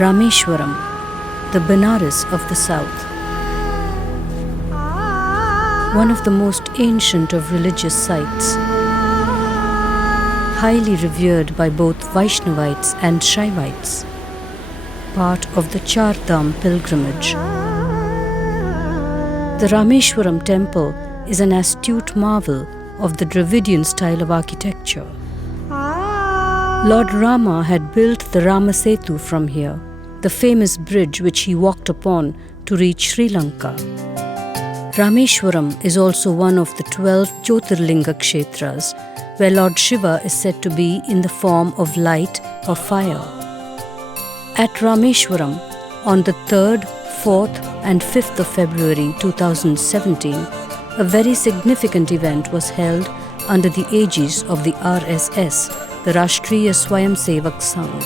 Rameshwaram, the Benares of the south. One of the most ancient of religious sites, highly revered by both Vaishnavites and Shaivites, part of the Char Dham pilgrimage. The Rameshwaram temple is an astute marvel of the Dravidian style of architecture. Lord Rama had built the Ramasetu from here, the famous bridge which he walked upon to reach Sri Lanka. Rameshwaram is also one of the 12 Jyotirlinga Kshetras, where Lord Shiva is said to be in the form of light or fire. At Rameshwaram, on the 3rd, 4th and 5th of February 2017, a very significant event was held under the aegis of the RSS, the Rashtriya Swayamsevak Sangh.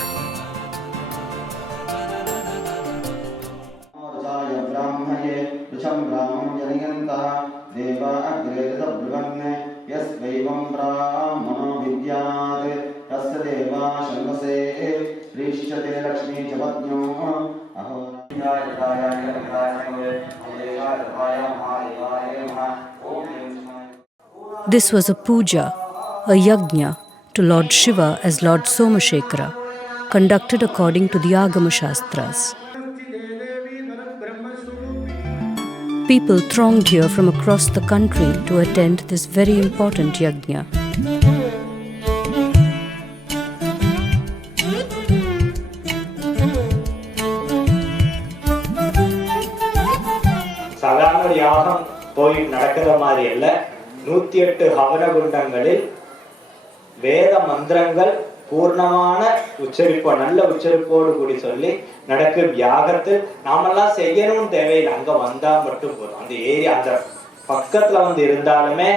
This was a puja, a yajna, to Lord Shiva as Lord Somashekara, conducted according to the Agama Shastras. People thronged here from across the country to attend this very important yajna. சாதாரண யாகம் போய் நடக்கிற மாதிரி அல்ல. 108 ஹவன குண்டங்களில் வேத மந்திரங்கள் பூர்ணமான உச்சரிப்போ நல்ல உச்சரிப்போடு கூடி சொல்லி நடக்கும் யாகத்தில் நாமெல்லாம் செய்யணும்னு தேவையில்லை. அங்க வந்தா மட்டும் போதும். அந்த ஏரியா அந்த பக்கத்துல வந்து இருந்தாலுமே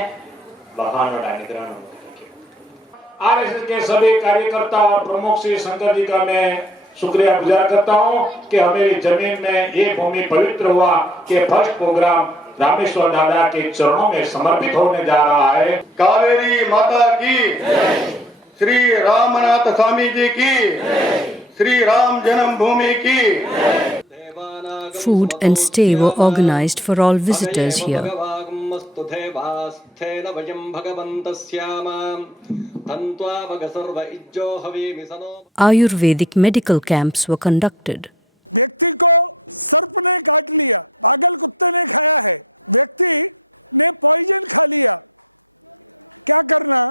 பகவானோட அனுகிரகம் நமக்கு கிடைக்கும். आरएसएस के सभी कार्यकर्ता और प्रमुख श्री शंकर जी का मैं शुक्रिया गुजार करता हूं कि हमारी जमीन में ये भूमि पवित्र हुआ कि फर्स्ट प्रोग्राम रामेश्वर दादा के चरणों में समर्पित होने जा रहा है। कावेरी माता की, श्री रामनाथ स्वामी जी की, श्री राम जन्मभूमि की। Food and stay were organized for all visitors here. Ayurvedic medical camps were conducted. व्यक्ति को सर्प ने काट लिया, पागल कुत्ते ने खाया है, व्यक्ति ने पॉइजन खा लिया, क्या करना?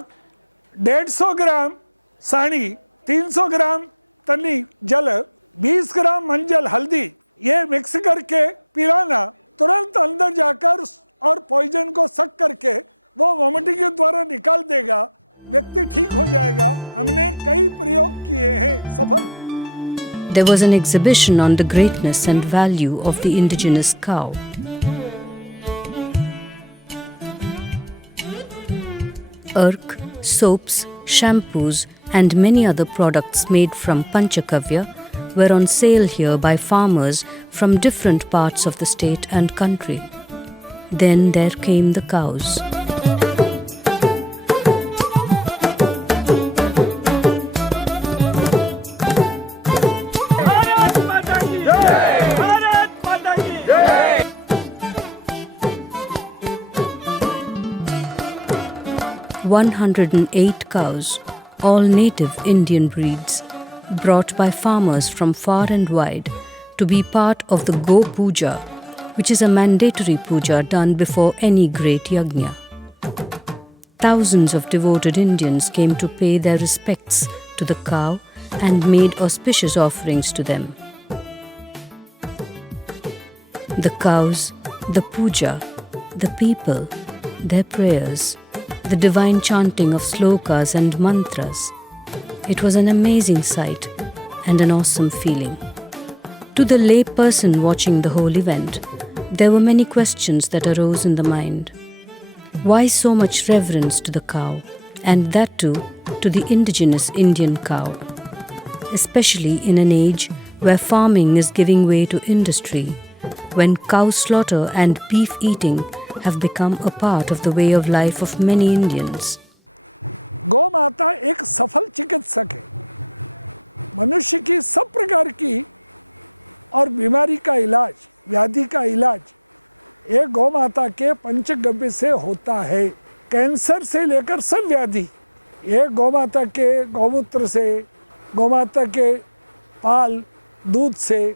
150 ग्राम सानी, 300 ग्राम तनी जल, 20 ग्राम मंजल हल्दी, ये मिक्स करके पिलाना, तुरंत अंदर जाकर और पॉइजन को सक करके वो वोमिटिंग के द्वारा निकाल देगा, व्यक्ति ठीक हो जाएगा। हमने कई प्रयोग किए हैं, सफल। There was an exhibition on the greatness and value of the indigenous cow. Urk, soaps, shampoos and many other products made from Panchakavya were on sale here by farmers from different parts of the state and country. Then there came the cows. जय 108 cows, all native Indian breeds, brought by farmers from far and wide to be part of the Go Puja, which is a mandatory puja done before any great yajna. Thousands of devoted Indians came to pay their respects to the cow and made auspicious offerings to them. The cows, the puja, the people, their prayers, the divine chanting of slokas and mantras. It was an amazing sight and an awesome feeling. To the lay person watching the whole event, there were many questions that arose in the mind. Why so much reverence to the cow, and that too to the indigenous Indian cow, especially in an age where farming is giving way to industry, when cow slaughter and beef eating have become a part of the way of life of many Indians. गौ माता एक सफल चिकित्सक है, मनुष्य की सब प्रकार की और बीमारी का इलाज, व्याधि का इलाज एक गौ माता के पंचगव्य से होता है। कैंसर से लेकर सब व्याधि एक गौ माता के गौमूत्र से, गौ माता के पाल दूध से,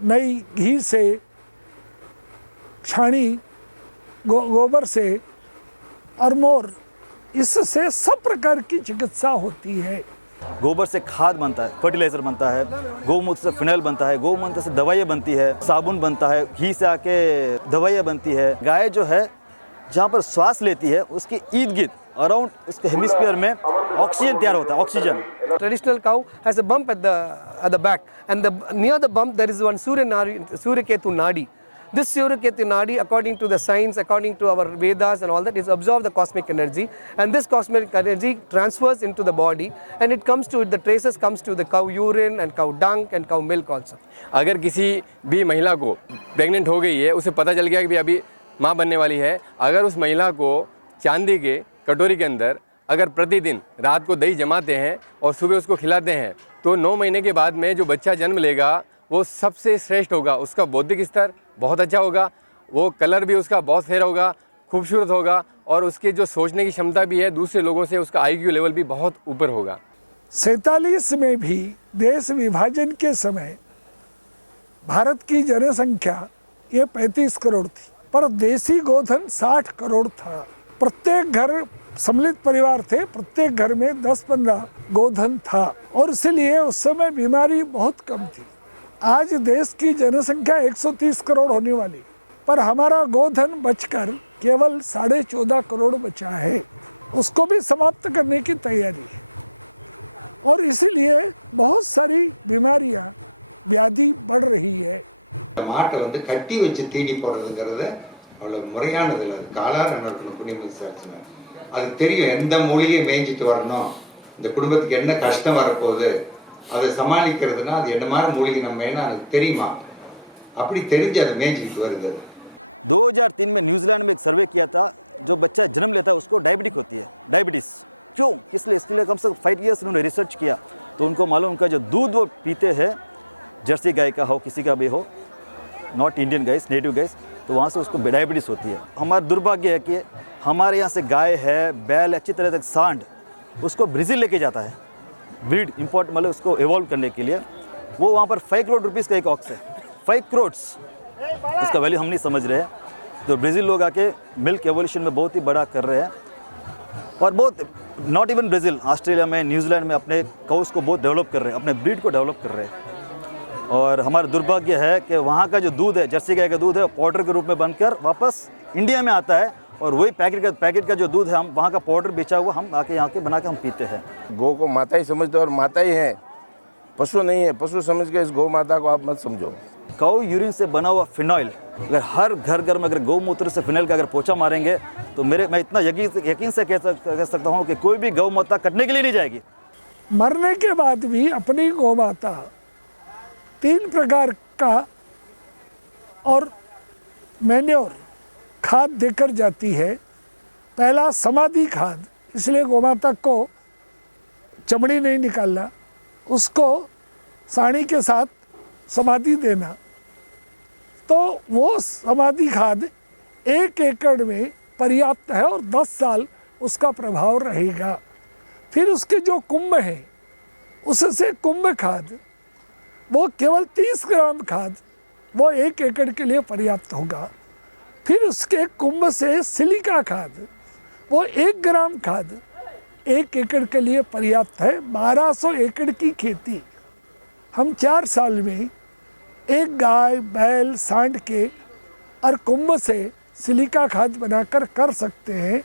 नई घी से, छाणी गोबर से और मोर, इससे सब प्रकार की चिकित्सा होती है। गोबर से खाद बनता है, फर्टिलाइजर बनता है, गौमूत्र से फिनाइल बनता है, गौमूत्र से दवाइयाँ बनती है, साबुन बनता है, घी से आके दवाइयाँ बनती है। गाय जो है जहाँ पर श्वास लेती है उसके इर्द गिर्द अराउंड उसके हेमिस्फीयर में ऑक्सीजन तैयार होता है, oxygen. Traditional cow has a bump at the back, and near the bump there is one Suryaketu Nadi. This Suryaketu Nadi, according to the science, according to our Vedas and all that, is absorb the cosmic energy, and this cosmic energy transfers into the body, and it comes to the traces comes to the cow urine and cow dung and cow milk also. अगर किसी भी महिला को pregnant हो गई है, उसे पता चल गया कि अभी माँ बनने वाली है, अगर उस महिला को चांदी के कटोरी के अंदर अगर प्रतिदिन रात को दही जमाते हैं और सुबह उसको खिलाते हैं, तो 9 महीने के बाद में जो बच्चा जन्म लेगा वो सबसे श्रेष्ठ होगा। उसका बौद्धिक स्तर बहुत अच्छा होगा, वो कलर भी उसका बहुत फेयर होगा, खूबसूरत होगा, और उसके जो सोचने की क्षमता भी है दूसरे लोगों से, उसका IQ लेवल भी बहुत ऊपर होगा। 47 में भी देश विभाजन के समय भारत की जनसंख्या ये 35 करोड़ थी, पर देसी गोधन 60 करोड़ था। प्रत्येक घर सम्मिलित परिवार थे, प्रत्येक घर में 10-15 गोधन था, और इसलिए उस समय बीमारी बहुत कम थी। आज देश की जनसंख्या 130 करोड़ होने वाली, पर हमारा गोधन बचकर केवल 14.5 करोड़ बचा है। उसको भी समाप्त करने की तैयारी है, और इसीलिए बहुत सारी बीमारियां, व्याधि बढ़ रही है। மாட்டை வந்து கட்டி வச்சு தீனி போடுறதுங்கிறது அவ்வளோ முறையானது இல்லை. அது காலார நடக்கணும் புண்ணியமிகு சாட்சிமை. அது தெரியும் எந்த மூலிகை மேய்ஞ்சிட்டு வரணும், இந்த குடும்பத்துக்கு என்ன கஷ்டம் வரப்போகுது, அதை சமாளிக்கிறதுனா அது என்ன மாதிரி மூலிகை நம்ம மேய்னா எனக்கு தெரியுமா, அப்படி தெரிஞ்சு அதை மேய்ஞ்சிக்கிட்டு வருது। 2003 में न्यूजीलैंड में एक सर्वे किया था, जो बच्चा जन्म लेता है उसको डायबिटिक होती है। डायबिटीज़ क्यों, किस लिए? इसके लिए कम से कम 5 ईयर्स उन्होंने रिसर्च किया, तो उनको मालूम उनका जो दूध वो पीते हैं, जर्सी गाय का हो, किसी का भी हो, not Indian guys, native guys, तो वहाँ से उसको डायबिटीज़ होती है। हमारा दुर्भाग्य है कि हमारे यहाँ से गाय है, बैल, अच्छी तरह तक सांड, उसको ब्राज़ील लेके जाता है ब्रीड इंपोर्ट, मतलब उसको एवॉल्व करने के लिए। वो वहाँ पर 5 करोड़ रुपीज़ का एक ऑक्स है, 5 करोड़, उसका वैल्यू हम नहीं समझ रहे हैं। तो ब्राज़ील लोग आके मिल्क एवोल्यूशन में बहुत ही बड़ा कर रहे हैं, और बहुत नॉट इवन ब्राज़ील, ऑस्ट्रेलिया में, न्यूजीलैंड में अपने काउस को बहुत डेवलप कर रहे हैं, अपने ब्रीड को डेवलप कर रहे हैं। और हमारा दुर्भाग्य है कि वहाँ का जो दूध है, जर्सी गाय का दूध है, पाउडर के रूप में बनकर वापस इंडिया में आता है, और वही पैकेट का जो दूध है, हम वहाँ का पाउडर बेचा हुआ हम आके यहाँ के बना के हम पीते हैं। गौ को माता ही समझते और माता ही है, पशु नहीं है। पशु समझ के इस गौ माता को आप मत समझो। काऊ यूरिन से बना हुआ फिनाइल, अगर हर घर में अगर गौमूत्र से फिनाइल का अगर पोछा मारेंगे तो मैं इतना यकीन से कह सकता हूँ कि कोई भी गौ माता कटने के लिए नहीं जाएगी। मरने के बाद भी अपनी गौ माता 3 प्रकार का और मैन्योर खाद देकर जाती है। पहला समाधि खाद, इसलिए गौ माता को चमड़ी नहीं निकालना, उसको साड़ी के साथ समाधि देना, तो वो समाधि खाद 1 एकड़ में पर्याप्त है और 10 साल उसका प्रभाव रहेगा। फिर उसके जो कुंभ है, उससे कुंभ खाद, वो केवल 30 ग्राम खाद, वो 1 एकड़ के लिए पर्याप्त होगा। फिर उसके कुंभ से सिलिका खाद, वो 1 ग्राम खाद 1 एकड़ के लिए पर्याप्त है। 1200 एकड़ की खेती हम 4 साल में एक गाय, बैल, सांड के और कुंभ से सिलिका खाद बनाकर कर सकते हैं।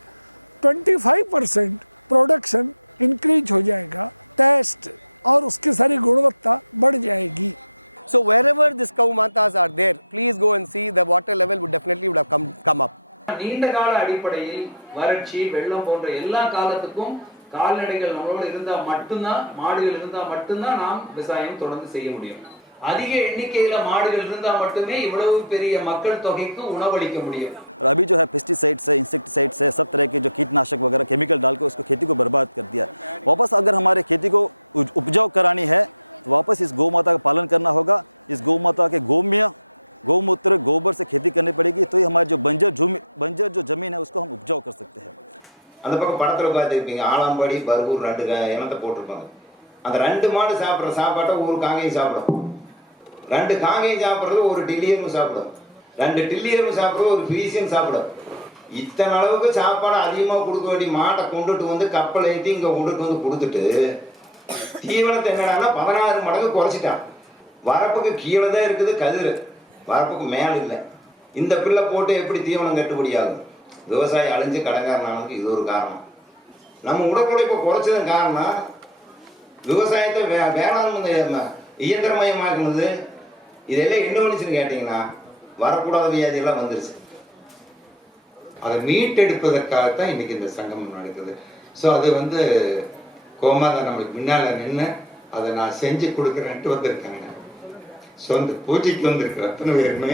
25% प्रोडक्शन इंक्रीज हो जाएगा, टेस्ट और उसकी सारी गुणवत्ता बढ़ जाएगी। So wherever these cow matas are there, please go and see. The water level would definitely have come up. நீண்ட கால அடிப்படையில் வறட்சி, வெள்ளம் போன்ற எல்லா காலத்துக்கும் கால்நடைகள் நம்மளோட இருந்தா மட்டும்தான், மாடுகள் இருந்தா மட்டும்தான் நாம் விவசாயம் தொடர்ந்து செய்ய முடியும்। அதிக எண்ணிக்கையில மாடுகள் இருந்தா மட்டுமே இவ்வளவு பெரிய மக்கள் தொகைக்கு உணவளிக்க முடியும்। और अभी जो है पेस्टिसाइड्स है, इंसेक्टिसाइड्स है, सब तरह के जो कीटनाशक वगैरह केमिकल डाल के उसको खेती को बर्बाद कर दिया। वापस अगर हमारे खेती को उपजाऊ करानी है तो वापस इस गौ माता का पालन करना होगा। इस गौ माता के गोम्य, गौमूत्र, गोबर से खेती करनी पड़ेगी, तो ही हमारी जो बंजर जो ज़मीन है उसको हम उपजाऊ कर सकते हैं। அந்த பக்கம் படத்தில் பார்த்துருப்பீங்க, ஆலாம்பாடி பர்கூர் 2 இனத்தை போட்டிருப்பாங்க. அந்த 2 மாடு சாப்பிட்ற சாப்பாட்டை ஒரு காங்கேயம் சாப்பிடும், 2 காங்கேயம் சாப்பிட்றது ஒரு டில்லியரும் சாப்பிடும், 2 டில்லியரும் சாப்பிட்றது ஒரு ஃப்ரீசியன் சாப்பிடும். இத்தனை அளவுக்கு சாப்பாடு அதிகமாக கொடுக்க வேண்டிய மாட்டை கொண்டுட்டு வந்து கப்பல் ஏற்றி இங்கே கொண்டுட்டு வந்து கொடுத்துட்டு தீவனத்தை எங்கடான்னா 16 மடங்கு குறைச்சிட்டான். வரப்புக்கு கீழே தான் இருக்குது கதிர், வரப்புக்கு மேலே இல்லை. இந்த பிள்ளை போட்டு எப்படி தீவனம் கட்டுப்படி ஆகும்? விவசாயி அழிஞ்சு கடங்காரனானதுக்கு இது ஒரு காரணம். நம்ம உடற்புழைப்பை குறைச்சதும் காரணம் விவசாயத்தை வேளாண் இயந்திரமயமாக்குனது. இதெல்லாம் என்ன பண்ணுச்சுன்னு கேட்டிங்கன்னா வரக்கூடாத வியாதியெல்லாம் வந்துருச்சு. அதை மீட்டெடுப்பதற்காகத்தான் இன்னைக்கு இந்த சங்கமம் நடக்குது. ஸோ அது வந்து கோமாதா நம்மளுக்கு முன்னால் நின்று அதை நான் செஞ்சு கொடுக்குறேன்ட்டு வந்திருக்காங்க. ஸோ இந்த பூஜைக்கு வந்திருக்கிற அத்தனை பேருமே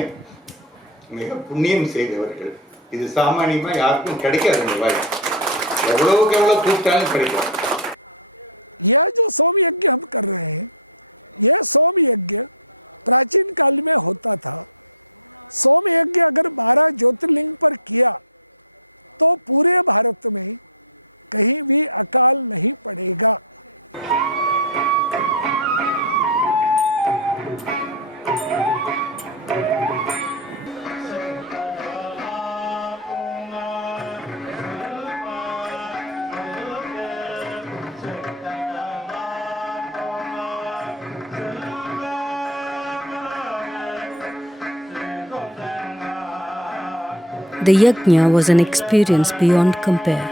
மிக புண்ணியம் செய்தவர்கள். இது சாமானியமாக யாருக்கும் கிடைக்காது. இந்த வாய்ப்பு எவ்வளவுக்கு எவ்வளோ கூப்பிட்டாலும் கிடைக்காது. यह जो सोम यज्ञ हम कर रहे हैं, यह सोम यज्ञ प्राचीन काल में होता था। सोम यज्ञ अगर 12 ज्योतिर्लिंग पर किया तो पूरे भारत में कहीं भी अकाल नहीं पड़ेगा। The yajna was an experience beyond compare.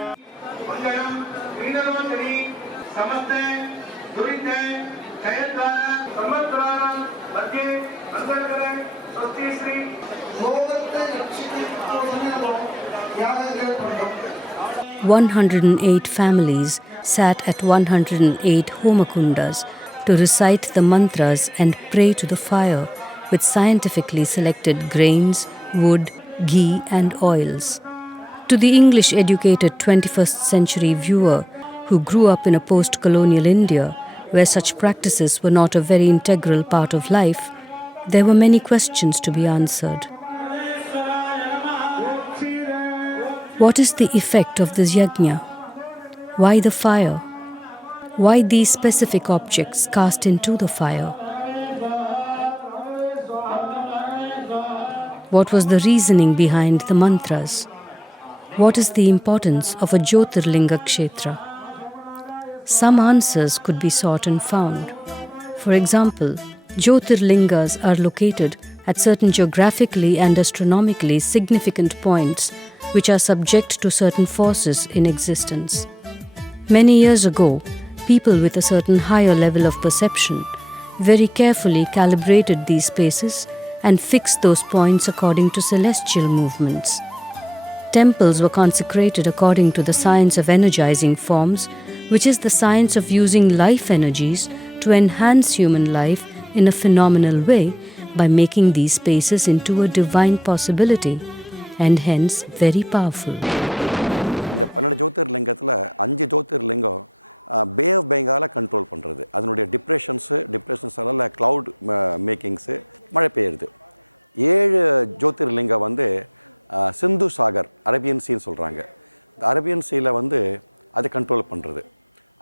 "108 families sat at 108 homakundas to recite the mantras and pray to the fire with scientifically selected grains, wood, ghee and oils." To the English-educated 21st century viewer who grew up in a post-colonial India where such practices were not a very integral part of life, there were many questions to be answered. What is the effect of this yajna? Why the fire? Why these specific objects cast into the fire? What was the reasoning behind the mantras? What is the importance of a Jyotirlinga Kshetra? Some answers could be sought and found. For example, Jyotirlingas are located at certain geographically and astronomically significant points which are subject to certain forces in existence. Many years ago, people with a certain higher level of perception very carefully calibrated these spaces and fixed those points according to celestial movements. Temples were consecrated according to the science of energizing forms, which is the science of using life energies to enhance human life in a phenomenal way by making these spaces into a divine possibility and hence very powerful. இந்த 12 ஜோதிர்லிங்கத்தில் 5 Jyotirlingam bay of பெங்காலை control பண்ணுறது. அதனுடைய depressions எல்லாம் cloud மேக்கிங்ஸு, மழை பெய்யுறது. 7 ஜோதிர்லிங்கம் வந்து சிந்து Sagar, Arabian சீன்னு சொல்கிறாங்க. இந்த Arabian சீயில் வந்து அதை கண்ட்ரோல் பண்ணுறது.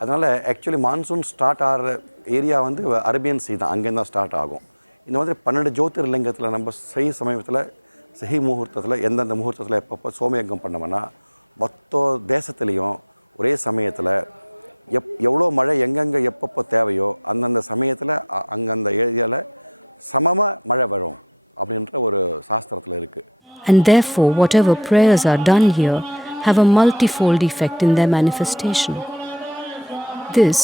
அதனால் ஆக்சுவலி மான்சூன் ஸ்டார்ட் ஆகிற ஏரியா வந்து அரேபியன் சீ தான், அங்கேருந்து தான் ஸ்டார்ட் ஆகும். இந்த மாதிரி 12 ஜோதிர்லிங்கத்தில் நம்ம சமயத்தில் சஹி முகூர்த்தத்தில் எந்தெந்த முகூர்த்தத்தில் எப்பப்போ சோமயங்கம் பண்ணோம்னா மொத்த தேசத்துலேயும் ஒரே சமயத்தில் எவ்வளோ மழை எங்கெங்கே எப்பப்போ தேவையோ அந்தந்த சமயத்தில் அந்தந்த ஏரியாவில் சமமாக மழை வரும் அப்படின்ற ஒரு சாஸ்திரத்தில் இருக்குது. And therefore, whatever prayers are done here have a multifold effect in their manifestation. This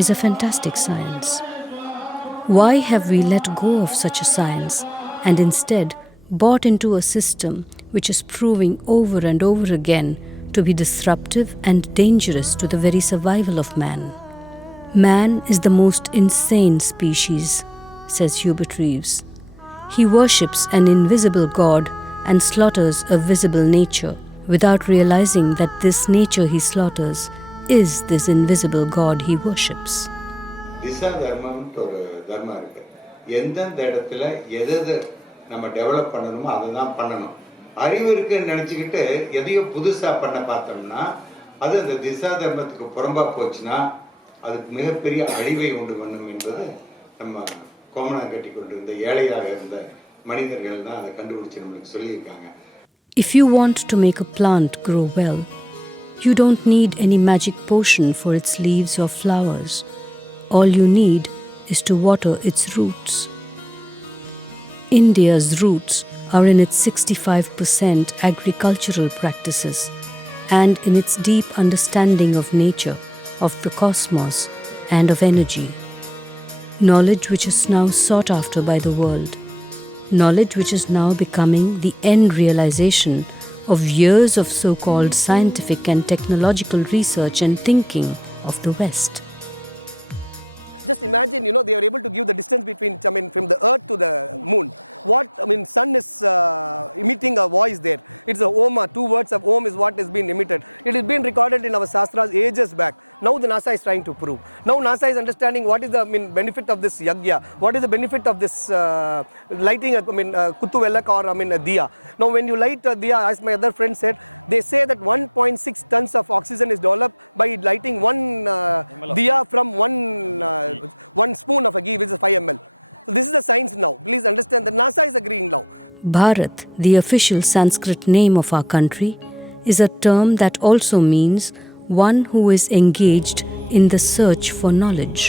is a fantastic science. Why have we let go of such a science and instead bought into a system which is proving over and over again to be disruptive and dangerous to the very survival of man? Man is the most insane species, says Hubert Reeves. He worships an invisible God and slaughters a visible nature without realizing that this nature he slaughters is this invisible God he worships. திசா தர்மம்ன்ட்டு ஒரு தர்மம் இருக்கு. எந்தெந்த இடத்துல எது நம்ம develop பண்ணணுமோ அதை தான் பண்ணணும். அறிவு இருக்குன்னு நினச்சிக்கிட்டு எதையோ புதுசாக பண்ண பார்த்தோம்னா அது அந்த திசா தர்மத்துக்கு புறம்பாக போச்சுன்னா அதுக்கு மிகப்பெரிய அழிவை உண்டு பண்ணும் என்பது நம்ம கோமனா கட்டி கொண்டிருந்த ஏழையாக இருந்த மனிதர்கள் தான் அதை கண்டுபிடிச்சு நம்மளுக்கு சொல்லியிருக்காங்க. If you want to make a plant grow well, you don't need any magic potion for its leaves or flowers. All you need is to water its roots. India's roots are in its 65% agricultural practices and in its deep understanding of nature, of the cosmos and of energy. Knowledge which is now sought after by the world. Knowledge which is now becoming the end realization of years of so-called scientific and technological research and thinking of the West. Just imagine, they are able to give the distance between, from the earth to the moon. Sun is emitting a voice there. It's a Oma, 2 words of Om is what is being emitted. It has been recorded in our Shastras ages back. Now the NASA is trying to prove. Now NASA is understanding what is the benefit of this yagya, what is the benefit of this lighting, kuttu vellak or a diya. Now when you light a diya, as my other friend said, they say that 1.6 tons of oxygen is developed by lighting one diya from one spoon of a ghee, which is 5 ml. So this is the science now. Please understand that NASA is agreeing now. Bharat, the official Sanskrit name of our country, is a term that also means one who is engaged in the search for knowledge.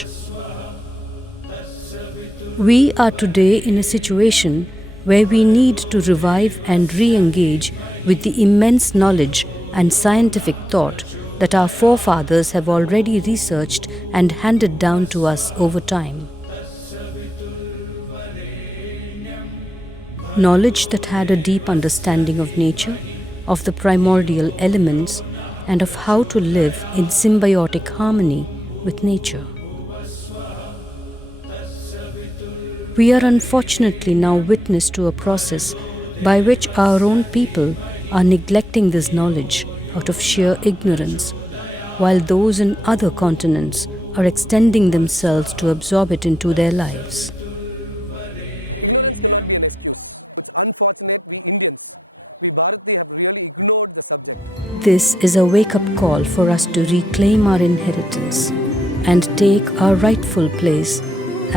We are today in a situation where we need to revive and re-engage with the immense knowledge and scientific thought that our forefathers have already researched and handed down to us over time. Knowledge that had a deep understanding of nature, of the primordial elements, and of how to live in symbiotic harmony with nature. We are unfortunately now witness to a process by which our own people are neglecting this knowledge out of sheer ignorance, while those in other continents are extending themselves to absorb it into their lives. Ignorance cannot be an excuse. It's unfortunate we Indians, we Bharati have really ignored the subject. This is a wake-up call for us to reclaim our inheritance and take our rightful place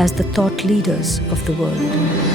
as the thought leaders of the world.